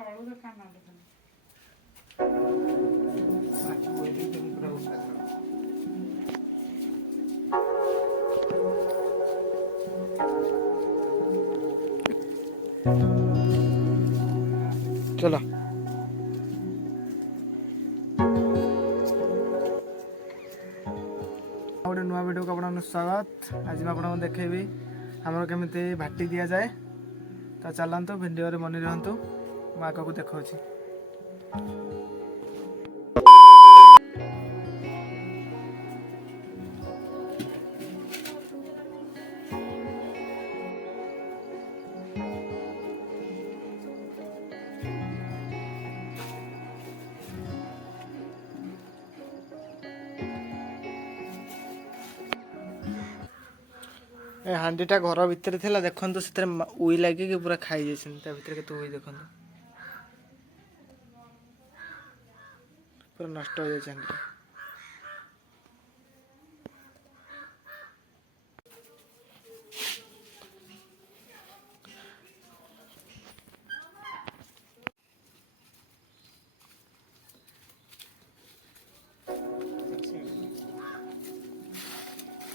चलो गोटे नुआ वीडियो को आपको स्वागत। आज मैं आपको देखेबी आमर केमी भाटी दि जाए। तो चलतु वीडियो बनी रुहतु मैं आगे को देखा। ए हांडीटा घर भितर थिला देखंतु से उई लगे कि पूरा खाई जैसन ता भितर के तो उई देखंतु पूरा नष्ट हो जाय हांडी।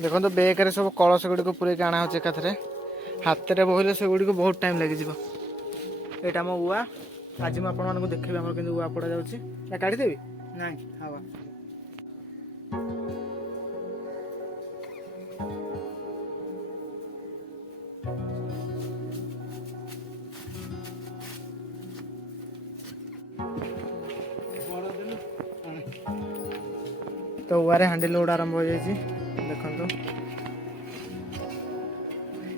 देखो तो बेकर सब कलश गुड़ी को पूरे आना हो एकाथरे हाथ में बोहिले से गुड़ी को बहुत टाइम लगे। यहाँ आम उआ आज मुझे आपको देखी आम कि उआ पड़ा जा काढ़ीदेवी ना हाँ तो उआरे हांडी लोड आरंभ हो जाए। देखो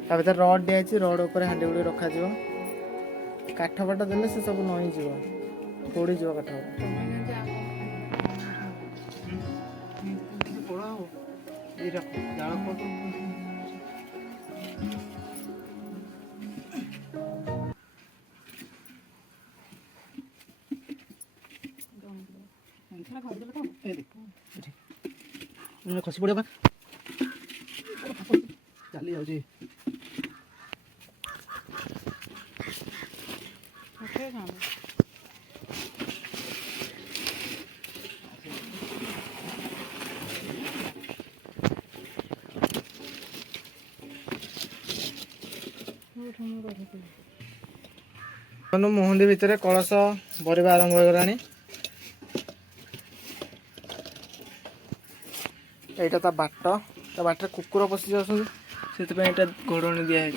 भर रड दिखाई रड उपर हांडी गुड़ी रखा काठ फाट देले से सब नई पोड़ी काठ खसी पड़ा चली जाऊँ मुहंदी भितर कलश भरवा आरंभ हो गलानी। यहाँ ता बाट कुकुर पशि जाऊँ से घोड़णी दिखाई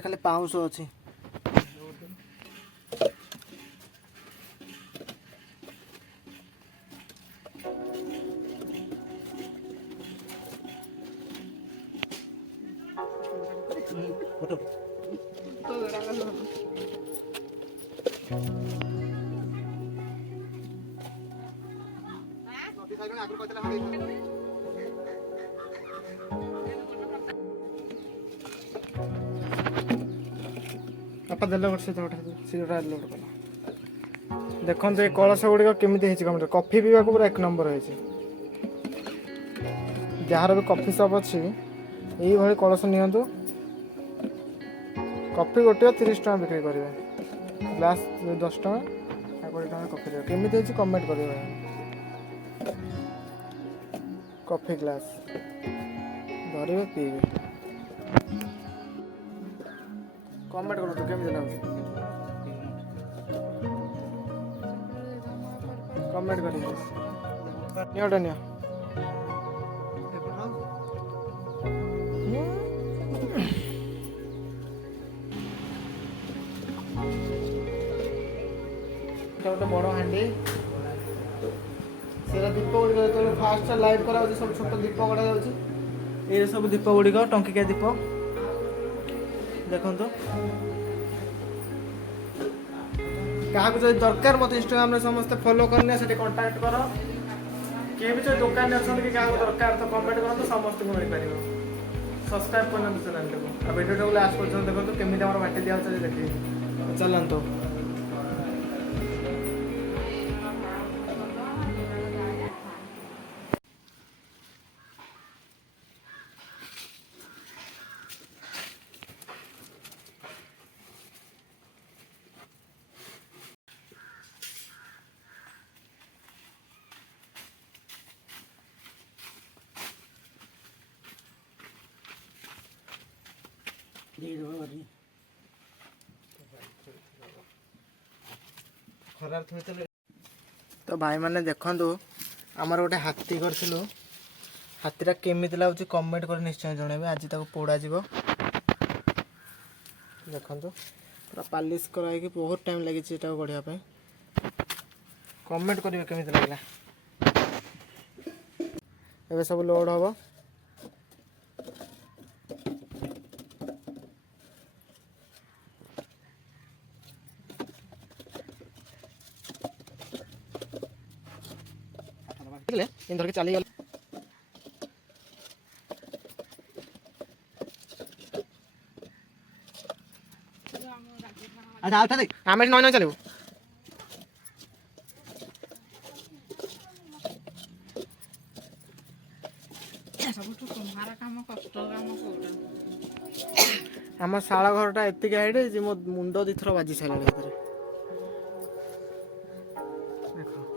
खाली पाउंश अच्छी बापा देल देखो ये कलश गुड़िक केमी कमेंट कॉफी पीवा पूरा एक नंबर है। जार भी कॉफी शॉप अच्छी यही कलश नियंतु कॉफी गोटे 30 टका बिक्री करेंगे ग्लास 10 टका 20 टका कॉफी देवे केमी कमेंट करेंगे। कॉफी ग्लास धरवे पीवे कमेंट करो तो केमी लाଗୁଛି कमेंट करिए नियोटा नियो गोटे बड़ हांडी से दीप गुड़िक जो फास्ट लाइट करा सब छोट दीप गड़ा जा सब दीप गुड़िक टंकिकिया दीप देखो क्या जो दरकार मत इंस्टाग्राम समस्त फॉलो करने से कांटेक्ट कर किए भी जो दुकान अच्छा कि क्या दरकार तो कमेंट करो समस्त को मिल पार सब्सक्राइब करना चैनल को वीडियो को लास्ट पर्यटन देखो केमी बाटी दिया देखिए चलते तो भाई मैंने देखु आमर गोटे हाथी करूँ हाथीटा केमिति लगुच कमेंट कर निश्चय जनइबे आज ताको पोड़ा जीवो देखो पूरा पालिश कराई बहुत टाइम लगी गढ़िया कमेंट करेंगे केमिति लगला एबे सब लोड हम धरिक चली गल आम नई नई चलो आम शाला घरटा एतिक हाइट मो मुंड दी थर बाजी सारा देख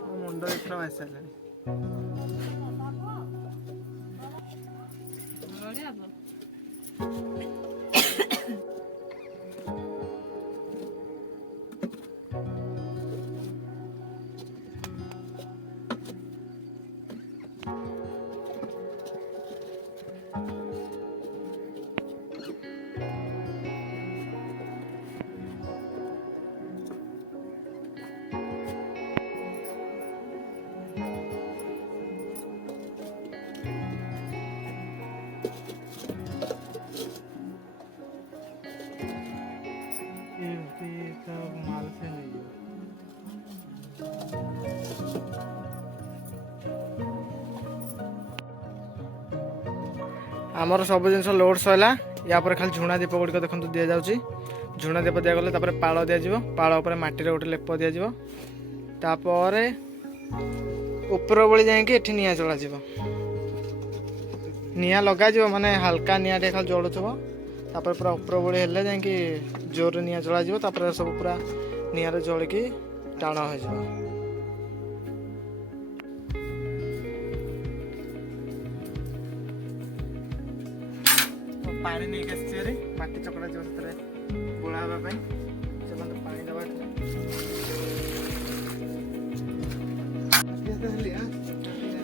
मो मुंड दी थर बाजी सारा माल से नहीं आमर सब जिन लोड सरला या खाली झुणा दीप गुड़िक देखो दि जाऊँगी झुणा दीप दिगले पाल दिज्व पाल मटी गोटे लेप दिज्व तापर ऊपर बड़ी जाकि निआ चल निआ लग माने हल्का निआ खाली जलुव तापर पूरा ऊपर बड़ी हेल्ले जाकि जोर निआ चल तापर सब पूरा निआरे जलिकी टाण हो पानी नहीं आसरी माटी चकड़ा जो गोला हाँपाई चलते पानी दबा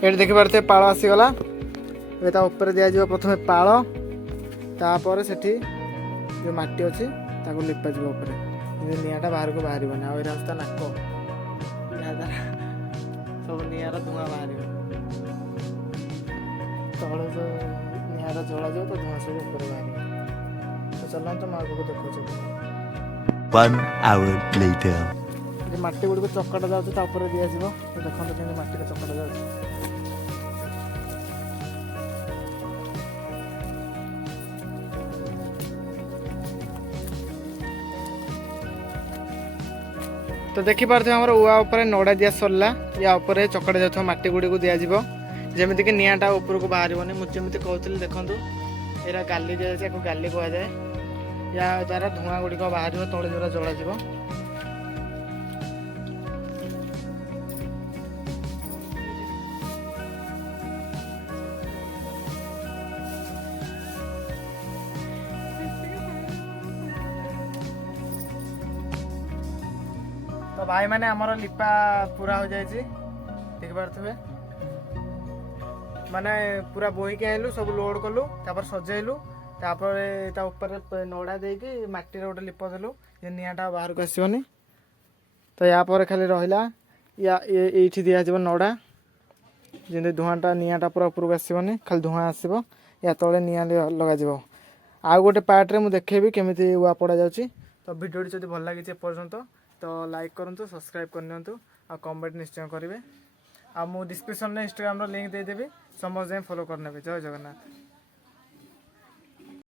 ये देखिपे पाल आसीगला ऊपर दिज्व प्रथम पाल तापर से जो माटी अच्छी लिपा जाए निआटा बाहर को बाहर आउ रास्ता नाक सब निआर धुआं बाहर तल जो निआर जला जाए तो धुआं सब ऊपर बाहर तो चलते मैं आगे देखो 1 hour later माटी गुड़ी को चकटा जाऊँगी दिज्व देखते कि माटी चकटा जाऊँगी तो देखिपे आम उआ उपर नड़ा दिया सरला या उपर चकड़ा जाऊँ माटी गुड़ी को दिज्व जमीक निआटा ऊपर को बाहर मुझे कहती देखूँ यहाँ गाली दिया गाली कहुए या द्वारा धुआं गुड़िक बाहर तले जोरा जल तो भाई मैंने आमर लिपा पूरा हो जाए देखिपे माने पूरा बोईक आइलु सब लोड कलु तापर सजेलु तापर ऊपर नड़ा देकी माटी गोटे लिप देलु जे निआटा बाहर को आसबनी तो या पर खाली रहा या ये दिज्व नड़ा जमी धुआंटा निआटा पूरा उपरको आसबनी खाली धुआं आसब या तले निआ लग आउ गोटे पार्ट रे मुझे देखेबी केमिति उआ पड़ा जाउची तो वीडियो जब भल लगी पर्यंत तो लाइक करूँ सब्सक्राइब करनी आ कमेंट निश्चय करेंगे आ मु डिस्क्रिप्शन में इंस्टाग्राम लिंक देदेवी समस्त फॉलो करने जय जगन्नाथ।